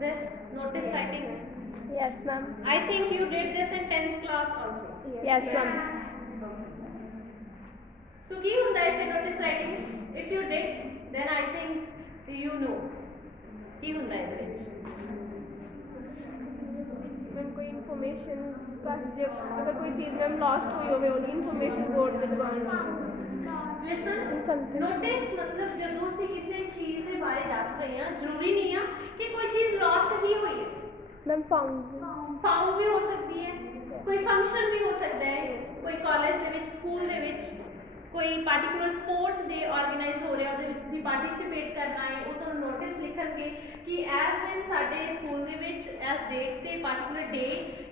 this notice writing? Yes, ma'am. I think you did this in 10th class also. Yes, ma'am. So ਕੀ ਹੁੰਦਾ ਹੈ ਫਿਰ notice writing ਵਿੱਚ? If you did, then I think you know. ਕੀ ਹੁੰਦਾ ਹੈ ਇਹਦੇ ਵਿੱਚ? Ma'am कोई information अगर कोई चीज़ मैम लॉस्ट हुई होवे ਉਹਦੀ इन्फॉर्मेशन बोर्ड ਤੇ ਲਗਾਉਣੀ Listen, notice मतलब ਜਦੋਂ ਅਸੀਂ ਕਿਸੇ ਚੀਜ਼ ਦੇ ਬਾਰੇ ਦੱਸ ਰਹੇ ਹਾਂ ਜ਼ਰੂਰੀ ਨਹੀਂ ਆ ਕਿ ਕੋਈ ਚੀਜ਼ lost ਹੀ ਹੋਈ ਹੈ। मैम फाउंड ਵੀ ਹੋ ਸਕਦੀ ਹੈ, ਕੋਈ ਫੰਕਸ਼ਨ ਵੀ ਹੋ ਸਕਦਾ ਹੈ, ਕੋਈ ਕਾਲਜ ਦੇ ਵਿੱਚ, ਸਕੂਲ ਦੇ ਵਿੱਚ ਕੋਈ ਪਾਰਟਿਕੂਲਰ ਸਪੋਰਟਸ ਡੇ ਆਰਗੇਨਾਈਜ਼ ਹੋ ਰਿਹਾ, ਉਹਦੇ ਵਿੱਚ ਤੁਸੀਂ ਪਾਰਟਿਸਿਪੇਟ ਕਰਨਾ ਹੈ, ਉਹ ਤੁਹਾਨੂੰ ਨੋਟਿਸ ਲਿਖਣਗੇ ਕਿ ਐਸ ਦਿਨ ਸਾਡੇ ਸਕੂਲ ਦੇ ਵਿੱਚ ਐਸ ਡੇਟ ਤੇ ਪਾਰਟਿਕੂਲਰ ਡੇ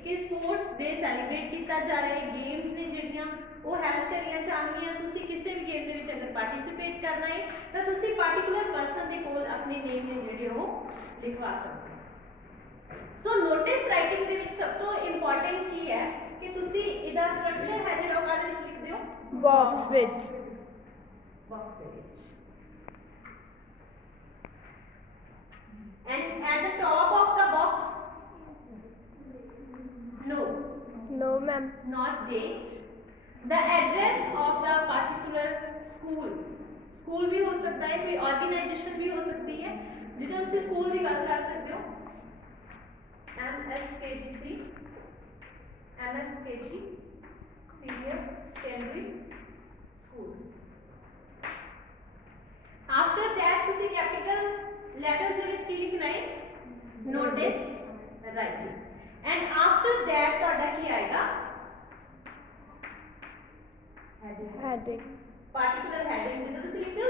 ਕਿ ਸਪੋਰਟਸ ਡੇ ਸੈਲੀਬ੍ਰੇਟ ਕੀਤਾ ਜਾ ਰਿਹਾ ਹੈ, ਗੇਮਸ ਨੇ ਜਿਹੜੀਆਂ ਉਹ ਹੈਲਪ ਕਰੀਆਂ ਜਾਣਗੀਆਂ। ਤੁਸੀਂ ਕਿਸੇ ਵੀ ਗੇਮ ਦੇ ਵਿੱਚ ਅਗਰ ਪਾਰਟਿਸਿਪੇਟ ਕਰਨਾ ਹੈ ਤਾਂ ਤੁਸੀਂ ਪਾਰਟਿਕੂਲਰ ਪਰਸਨ ਦੇ ਕੋਲ ਆਪਣੇ ਨੇਮ ਨੇ ਜਿਹੜੇ ਉਹ ਲਿਖਵਾ ਸਕਦੇ ਹੋ। ਸੋ ਨੋਟਿਸ ਰਾਈਟਿੰਗ ਦੇ ਵਿੱਚ ਸਭ ਤੋਂ ਇੰਪੋਰਟੈਂਟ ਕੀ ਹੈ ਕਿ ਤੁਸੀਂ ਇਹਦਾ ਸਟਰਕਚਰ ਹੈ ਜਿਹੜਾ ਉਹ ਕਾਹਦੇ ਵਿੱਚ ਲਿਖਦੇ ਹੋ? ਬਾਕਸ ਵਿੱਚ। ਬਾਕਸ ਦੇ ਵਿੱਚ। And at the top of the box, no ma'am, not date, the address of the particular school. School ਵੀ ਹੋ ਸਕਦਾ ਹੈ, ਕੋਈ ਆਰਗੇਨਾਈਜੇਸ਼ਨ ਵੀ ਹੋ ਸਕਦੀ ਹੈ, ਜਿੱਦਾਂ ਤੁਸੀਂ ਸਕੂਲ ਦੀ ਗੱਲ ਕਰ ਸਕਦੇ ਹੋ MSKGC, MSKG Senior Secondary School. After that ਤੁਸੀਂ ਕੈਪੀਟਲ ਲੈਟਰਸ ਦੇ ਵਿੱਚ ਕੀ ਲਿਖਣਾ ਹੈ? Notice writing. And after that ਤੁਹਾਡਾ ਕੀ ਆਏਗਾ? heading, particular heading ਜਿੱਦਾਂ ਤੁਸੀਂ ਲਿਖਦੇ ਹੋ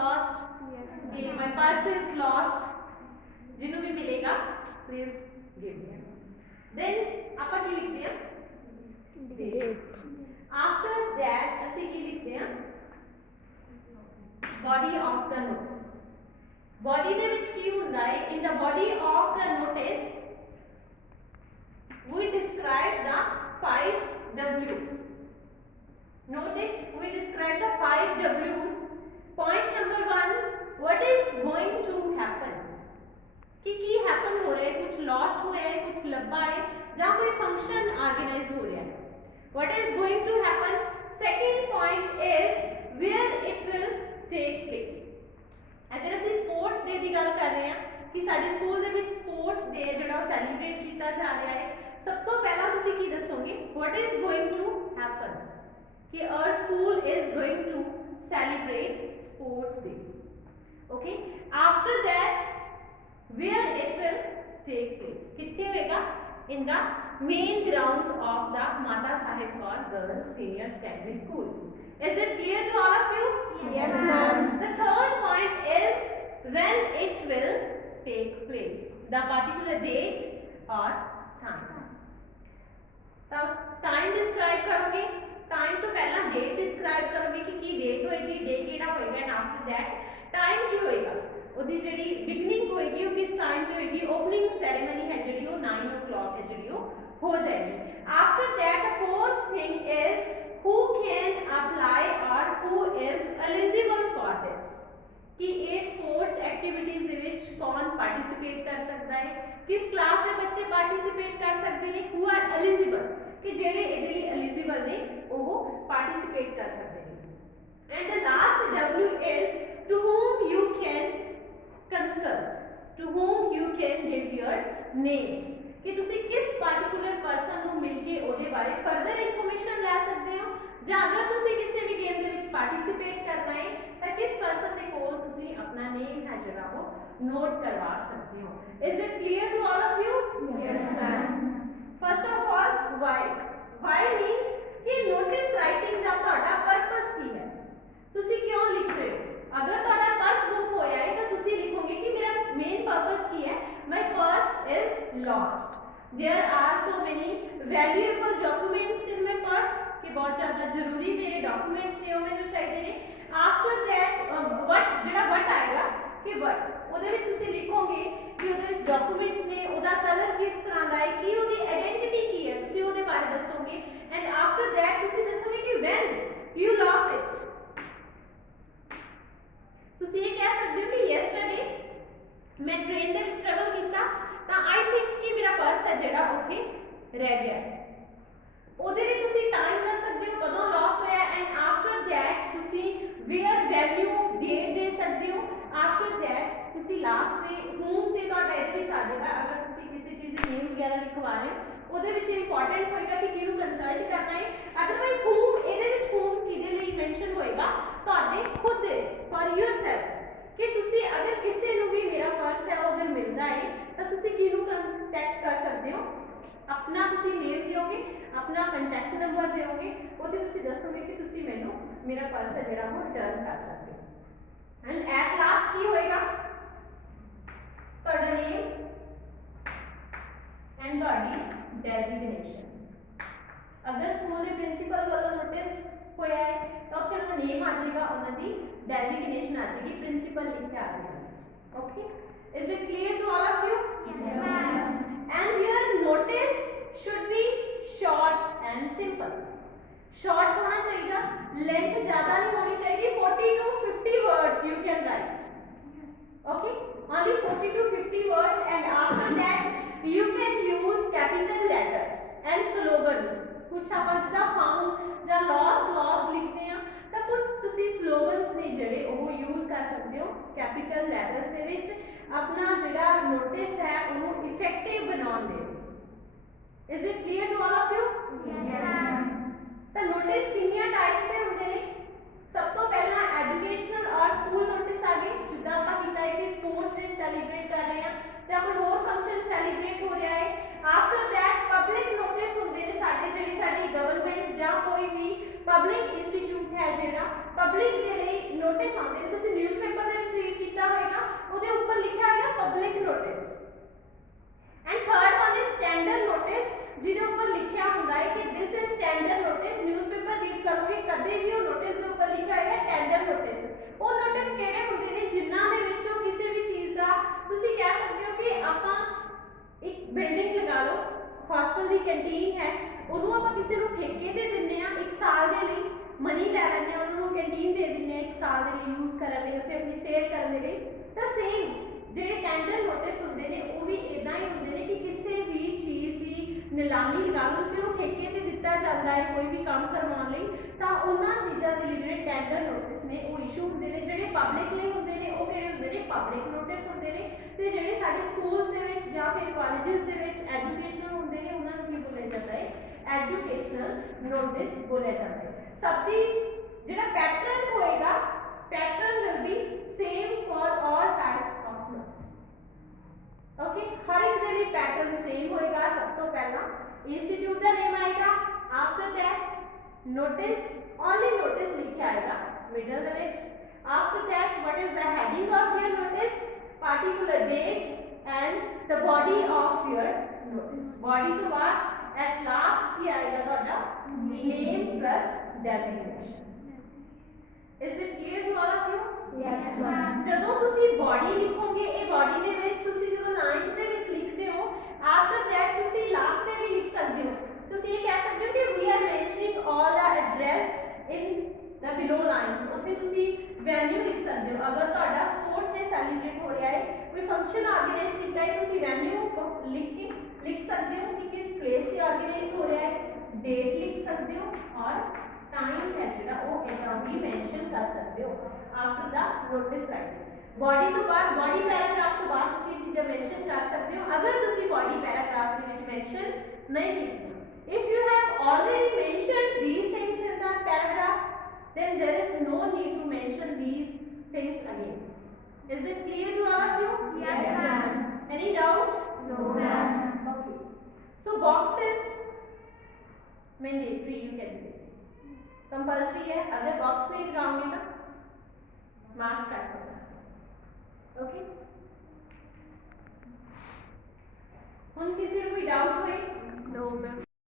lost ਕਿ my purse is lost, ਜਿਹਨੂੰ ਵੀ ਮਿਲੇਗਾ please give me. then ਆਪਾਂ ਕੀ ਲਿਖਦੇ ਹਾਂ? date. after that ਅਸੀਂ ਕੀ ਲਿਖਦੇ ਹਾਂ? body of the notice. body ਦੇ ਵਿੱਚ ਕੀ ਹੁੰਦਾ ਹੈ? in the body of the notice we describe the 5 W's. Note it, we describe the 5 W's. Point number 1, what is going to happen? कि happen हो रहा है, कुछ lost हुआ है, कुछ लब्बा है, जहाँ कोई function organize हो रहा है. What is going to happen? Second point is where it will take place. अगर ਅਸੀਂ sports day ਦੀ ਗੱਲ ਕਰ ਰਹੇ ਹਾਂ कि ਸਾਡੇ ਸਕੂਲ ਦੇ ਵਿੱਚ sports day ਜਿਹੜਾ ਸੈਲੀਬ੍ਰੇਟ ਕੀਤਾ ਜਾ ਰਿਹਾ ਹੈ, ਸਭ ਤੋਂ ਪਹਿਲਾਂ ਤੁਸੀਂ ਕੀ ਦੱਸੋਗੇ? What is going to happen? कि our school is going to celebrate sports day. Okay, after that where it will take place? कितने होएगा? in the main ground of the Mata Sahib Kaur Girls Senior Secondary School. Is it clear to all of you? Yes ma'am. The third point is when it will take place, the particular date or time. तो time describe करोगे, time तो पहला date describe करोगे कि की date होएगी, day केड़ा होएगा, एंड आफ्टर दैट टाइम की होएगा, ओदी जेडी बिगनिंग होएगी वो किस टाइम पे होएगी, ओपनिंग सेरेमनी है जेडी वो 9 o'clock है जेडी वो हो जाएगी। After that the fourth thing is who can apply और who is eligible for this, कि ये स्पोर्ट्स एक्टिविटीज ਦੇ ਵਿੱਚ कौन पार्टिसिपेट कर सकता है, किस क्लास ਦੇ बच्चे पार्टिसिपेट कर सकते हैं, हु आर एलिजिबल कि ਜਿਹੜੇ ਇਹਦੇ ਲਈ ਐਲੀਜੀਬਲ ਨੇ ਉਹ ਪਾਰਟਿਸਿਪੇਟ ਕਰ ਸਕਦੇ ਨੇ। And the last W is to whom you can consult, to whom you can give your names, ਕਿ ਤੁਸੀਂ ਕਿਸ ਪਾਰਟਿਕੂਲਰ ਪਰਸਨ ਨੂੰ ਮਿਲ ਕੇ ਉਹਦੇ ਬਾਰੇ ਫਰਦਰ ਇਨਫੋਰਮੇਸ਼ਨ ਲੈ ਸਕਦੇ ਹੋ, ਜਾਂ ਅਗਰ ਤੁਸੀਂ ਕਿਸੇ ਵੀ ਗੇਮ ਦੇ ਵਿੱਚ ਪਾਰਟਿਸਿਪੇਟ ਕਰਨਾ ਹੈ ਤਾਂ ਕਿਸ ਪਰਸਨ ਦੇ ਕੋਲ ਤੁਸੀਂ ਆਪਣਾ ਨੇਮ ਹੈ ਜਿਹੜਾ ਉਹ ਨੋਟ ਕਰਵਾ ਸਕਦੇ ਹੋ। Is it clear to all of you? Yes ma'am. First of all, why? Why means कि notice writing ਦਾ ਤੁਹਾਡਾ purpose ਕੀ ਹੈ, ਤੁਸੀਂ ਕਿਉਂ ਲਿਖ ਰਹੇ ਹੋ? ਅਗਰ ਤੁਹਾਡਾ ਪਰਸ ਗੁੰਮ ਹੋਇਆ ਹੈ ਤਾਂ ਤੁਸੀਂ ਲਿਖੋਗੇ ਕਿ ਮੇਰਾ ਮੇਨ ਪਰਪਸ ਕੀ ਹੈ, my purse is lost, there are so many valuable documents in my purse, कि बहुत ज़्यादा ਜ਼ਰੂਰੀ ਮੇਰੇ ਡਾਕੂਮੈਂਟਸ ਨੇ ਉਹ ਮੈਨੂੰ ਚਾਹੀਦੇ ਨੇ। after that what ਜਿਹੜਾ what ਆਏਗਾ ਕਿ what ਉਹਦੇ ਵਿੱਚ ਤੁਸੀਂ ਲਿਖੋਗੇ ਕਿ ਉਹਦੇ ਵਿੱਚ ਡਾਕੂਮੈਂਟਸ ਨੇ, ਉਹਦਾ ਕਲਰ ਕਿਸ ਤਰ੍ਹਾਂ ਦਾ ਹੈ, ਕੀ ਉਹਦੀ ਆਇਡੈਂਟੀਟੀ ਕੀ ਹੈ, ਤੁਸੀਂ ਉਹਦੇ ਬਾਰੇ ਦੱਸੋਗੇ। ਐਂਡ ਆਫਟਰ ਦੈਟ ਤੁਸੀਂ ਦੱਸੋਗੇ ਕਿ when you lost it, ਤੁਸੀਂ ਇਹ ਕਹਿ ਸਕਦੇ ਹੋ ਕਿ yesterday मैं ट्रेन ਦੇ ਵਿੱਚ ट्रैवल ਕੀਤਾ ਤਾਂ आई थिंक कि मेरा पर्स है ਜਿਹੜਾ ਉੱਥੇ ਰਹਿ ਗਿਆ ਉਹਦੇ ਲਈ ਤੁਸੀਂ ਟਾਈਮ ਦੱਸ ਸਕਦੇ ਹੋ ਕਦੋਂ ਲੌਸਟ ਹੋਇਆ ਐਂਡ ਆਫਟਰ ਦੈਟ ਤੁਸੀਂ ਵੇਅਰ ਵੈਲਿਊ ਡੇਟ ਦੇ ਸਕਦੇ ਹੋ ਆਫਟਰ ਦੈਟ ਤੁਸੀਂ ਲਾਸਟ ਤੇ ਹੋਮ ਤੇ ਤੁਹਾਡਾ ਇਹਦੇ ਵਿੱਚ ਆ ਜਾਏਗਾ ਅਗਰ ਤੁਸੀਂ ਕਿਸੇ ਚੀਜ਼ ਦੀ ਨੇਮ ਵਗੈਰਾ ਲਿਖਵਾ ਰਹੇ ਹੋ ਉਹਦੇ ਵਿੱਚ ਇੰਪੋਰਟੈਂਟ ਹੋਏਗਾ ਕਿ ਕਿਹਨੂੰ ਕੰਸਲਟ ਕਰਨਾ ਹੈ ਅਦਰਵਾਈਜ਼ ਹੋਮ ਇਹਦੇ ਵਿੱਚ ਹੋਮ ਕਿਹਦੇ ਲਈ ਮੈਂਸ਼ਨ ਹੋਏਗਾ ਤੁਹਾਡੇ ਖੁਦ ਦੇ ਫॉर योरसेल्फ कि तुसी अगर किसी ਨੂੰ ਵੀ ਮੇਰਾ ਪਰਸ ਹੈ ਉਹ ਅਗਰ ਮਿਲਦਾ ਹੈ ਤਾਂ ਤੁਸੀਂ ਕਿਹਨੂੰ ਕੰਟੈਕਟ ਕਰ ਸਕਦੇ ਹੋ ਆਪਣਾ ਤੁਸੀਂ ਨੇਮ ਦਿਓਗੇ ਆਪਣਾ ਕੰਟੈਕਟ ਨੰਬਰ ਦਿਓਗੇ ਉਹਦੇ ਤੁਸੀਂ ਦੱਸੋਗੇ ਕਿ ਤੁਸੀਂ ਮੈਨੂੰ ਮੇਰਾ ਪਰਸ ਹੈ ਜਿਹੜਾ ਉਹ ਰਿਟਰਨ ਕਰ ਸਕਦੇ ਹੋ ਐਂਡ ਐਟ ਲਾਸਟ ਕੀ ਹੋਏਗਾ ਤੁਹਾਡਾ ਨੇਮ ਐਂਡ ਤੁਹਾਡੀ ਡੈਜ਼ਿਗਨੇਸ਼ਨ ਅਗਰ ਸਕੂਲ ਦੇ ਪ੍ਰਿੰਸੀਪਲ ਵੱਲੋਂ ਨੋਟਿਸ ਹੋਇਆ ਹੈ ਤਾਂ ਉੱਥੇ ਉਹਦਾ ਨੇਮ ਆ ਜਾਏਗਾ ਉਹਨਾਂ ਦੀ ਡੈਜ਼ਿਗਨੇਸ਼ਨ ਆ ਜਾਏਗੀ ਪ੍ਰਿੰਸੀਪਲ ਲਿਖ ਕੇ ਆ ਜਾਏਗਾ okay is it clear to all of you Yes, ma'am. and your notice should be short and simple short होना चाहिए length ज़्यादा नहीं होनी चाहिए 40 to 50 words you can write okay only 40 to 50 words and after that you can use capital letters and slogans कुछ ਆਪਾਂ ਜਿੱਦਾਂ found ਜਾਂ lost ਲਿਖਦੇ ਆ ਤਾਂ ਕੁਝ ਤੁਸੀਂ slogans ਨੇ ਜਿਹੜੇ ਉਹ ਯੂਜ਼ ਕਰ ਸਕਦੇ ਹੋ ਕੈਪੀਟਲ ਲੈਟਰਸ ਦੇ ਵਿੱਚ ਆਪਣਾ ਜਿਹੜਾ ਨੋਟਿਸ ਹੈ ਉਹਨੂੰ ਇਫੈਕਟਿਵ ਬਣਾਉਣ ਦੇ is it clear to all of you Yes, ma'am. ਤਾਂ ਨੋਟਿਸ ਕਿੰਨੀਆਂ ਟਾਈਪਸ ਦੇ ਹੁੰਦੇ ਨੇ ਸਭ ਤੋਂ ਪਹਿਲਾਂ ਐਜੂਕੇਸ਼ਨਲ ਔਰ ਸਕੂਲ ਨੋਟਿਸ ਆ ਗਏ ਜਿੱਦਾਂ ਆਪਾਂ ਕੀਤਾ ਹੈ ਕਿ ਸਪੋਰਟਸ ਡੇ ਸੈਲੀਬ੍ਰੇਟ ਕਰ ਰਹੇ ਆ ਜਾਂ ਕੋਈ ਹੋਰ ਫੰਕਸ਼ਨ ਸੈਲੀਬ੍ਰੇਟ ਹੋ ਰਿਹਾ ਹੈ ਆਫਟਰ ਦੈਟ ਪਬਲਿਕ ਨੋਟਿਸ ਹੁੰਦੇ ਨੇ ਸਾਡੇ ਜਿਹੜੀ ਸਾਡੀ ਗਵਰਨਮੈਂਟ ਜਾਂ ਕੋਈ ਵੀ ਪਬਲਿਕ ਇੰਸਟੀਚਿਊਟ ਹੈ ਜਿਹੜਾ ਪਬਲਿਕ ਦੇ ਲਈ ਨੋਟਿਸ ਆਉਂਦੇ ਨੇ ਤੁਸੀਂ ਨਿਊਜ਼ਪੇਪਰ ਦੇ ਵਿੱਚ ਰੀਡ ਕੀਤਾ ਹੋਵੇਗਾ ਉਹਦੇ ਉੱਪਰ ਲਿਖਿਆ ਹੋਏਗਾ public notice and third one is tender notice ਜਿਹਦੇ ਉੱਪਰ ਲਿਖਿਆ ਹੁੰਦਾ ਹੈ ਕਿ this is tender notice newspaper read ਕਰੋਗੇ ਕਦੇ ਵੀ ਉਹ ਨੋਟਿਸ ਦੇ ਉੱਪਰ ਲਿਖਿਆ ਹੋਏਗਾ ਟੈਂਡਰ ਨੋਟਿਸ ਉਹ ਨੋਟਿਸ ਕਿਹੜੇ ਹੁੰਦੇ ਨੇ ਜਿਨ੍ਹਾਂ ਦੇ ਵਿੱਚੋਂ ਕਿਸੇ ਵੀ ਚੀਜ਼ ਦਾ ਤੁਸੀਂ ਕਹਿ ਸਕਦੇ ਹੋ ਕਿ ਆਪਾਂ ਇੱਕ ਬਿਲਡਿੰਗ ਲਗਾ ਲਓ ਹੌਸਟਲ ਦੀ ਕੈਂਟੀਨ ਹੈ ਉਹਨੂੰ ਆਪਾਂ ਕਿਸੇ ਨੂੰ ਠੇਕੇ ਤੇ ਦਿੰਨੇ ਆ 1 ਸਾਲ ਦੇ ਲਈ ਮਨੀ ਲੈ ਲੈਂਦੇ ਆ ਉਹਨਾਂ ਨੂੰ ਕੈਂਟੀਨ ਦੇ ਦਿੰਨੇ ਆ 1 ਸਾਲ ਦੇ ਲਈ ਯੂਜ਼ ਕਰਨ ਲਈ ਉੱਥੇ ਆਪਣੀ ਸੇਲ ਕਰਨ ਦੇ ਲਈ ਤਾਂ ਸੇਮ ਜਿਹੜੇ ਟੈਂਡਰ ਨੋਟਿਸ ਹੁੰਦੇ ਨੇ ਉਹ ਵੀ ਇਦਾਂ ਹੀ ਹੁੰਦੇ ਨੇ ਕਿ ਕਿਸੇ ਵੀ ਚੀਜ਼ ਦੀ ਨਿਲਾਮੀ ਲਗਾ ਲਓ ਤੁਸੀਂ ਉਹਨੂੰ ਠੇਕੇ ਤੇ ਦਿੱਤਾ ਜਾਂਦਾ ਹੈ ਕੋਈ ਵੀ ਕੰਮ ਕਰਵਾਉਣ ਲਈ ਤਾਂ ਉਹਨਾਂ ਚੀਜ਼ਾਂ ਦੇ ਲਈ ਜਿਹੜੇ ਟੈਂਡਰ ਨੋਟਿਸ ਨੇ ਉਹ ਇਸ਼ੂ ਹੁੰਦੇ ਨੇ ਜਿਹੜੇ ਪਬਲਿਕ ਲਈ ਹੁੰਦੇ ਨੇ ਉਹ ਕਿਹੜੇ ਹੁੰਦੇ ਨੇ ਪਬਲਿਕ ਨੋਟਿਸ ਹੁੰਦੇ ਨੇ ਤੇ ਜਿਹੜੇ ਸਾਡੇ ਸਕੂਲਸ ਦੇ ਵਿੱਚ ਜਾਂ ਫਿਰ ਕਾਲਜਸ ਦੇ ਵਿੱਚ ਐਜੂਕੇਸ਼ਨਲ ਹੁੰਦੇ ਨੇ ਉਹਨਾਂ ਨੂੰ ਕੀ ਬੋਲਿਆ ਜਾਂਦਾ ਹੈ ਐਜੂਕੇਸ਼ਨਲ ਨੋਟਿਸ ਬੋਲਿਆ ਜਾਂਦਾ ਹੈ ਸਭ ਦੀ ਜਿਹੜਾ ਪੈਟਰਨ ਹੋਏਗਾ pattern will be same for all types of notice okay हर एक ਦੇ ਲਈ ਪੈਟਰਨ ਸੇਮ ਹੋਏਗਾ ਸਭ ਤੋਂ ਪਹਿਲਾਂ ਇੰਸਟੀਚਿਊਟ ਦਾ ਨੇਮ ਆਏਗਾ after that notice only notice ਲਿਖਿਆ ਆਏਗਾ ਮਿਡਲ ਦੇ ਵਿੱਚ after that what is the heading of your notice particular date and the body of your notice body ਤੋਂ ਬਾਅਦ at last ਕੀ ਆਏਗਾ ਤੁਹਾਡਾ name plus designation is it clear to all of you Yes, ma'am. ਜਦੋਂ ਤੁਸੀਂ body ਲਿਖੋਗੇ ਇਹ body ਦੇ ਵਿੱਚ ਤੁਸੀਂ ਜਦੋਂ ਲਾਈਨਸ ਦੇ ਵਿੱਚ ਲਿਖਦੇ ਹੋ after that ਤੁਸੀਂ ਲਾਸਟ ਤੇ ਵੀ ਲਿਖ ਸਕਦੇ ਹੋ ਤੁਸੀਂ ਇਹ ਕਹਿ ਸਕਦੇ ਹੋ ਕਿ we are mentioning all the address in the below lines ਉੱਥੇ ਤੁਸੀਂ ਵੈਨਿਊ ਲਿਖ ਸਕਦੇ ਹੋ ਅਗਰ ਤੁਹਾਡਾ ਸਪੋਰਟਸ ਡੇ ਸੈਲੀਬ੍ਰੇਟ ਹੋ ਰਿਹਾ ਹੈ ਕੋਈ ਫੰਕਸ਼ਨ ਆਰਗੇਨਾਈਜ਼ ਕੀਤਾ ਹੈ ਤੁਸੀਂ ਵੈਨਿਊ ਲਿਖ ਸਕਦੇ ਹੋ ਕਿ ਕਿਸ ਪਲੇਸ ਤੇ ਆਰਗੇਨਾਈਜ਼ ਹੋ ਰਿਹਾ ਹੈ ਡੇਟ ਲਿਖ ਸਕਦੇ ਹੋ ਔਰ टाइम है जेड़ा वो इतना भी मेंशन कर सकते हो after the notice writing body तो बाद बॉडी पैराग्राफ तो बाद ਤੁਸੀਂ ਚੀਜ਼ਾਂ मेंशन कर सकते हो अगर ਤੁਸੀਂ बॉडी पैराग्राफ ਦੇ ਵਿੱਚ मेंशन नहीं ਕੀਤੀ if you have already mentioned these things in the paragraph then there is no need to mention these things again is it clear to all of you Yes, ma'am. any doubt No, ma'am. okay so boxes mandatory you can say compulsory है अगर box नहीं लगाओगे ना marks cut हो जाएंगे okay हुन किसी को कोई डाउट हुए No, ma'am.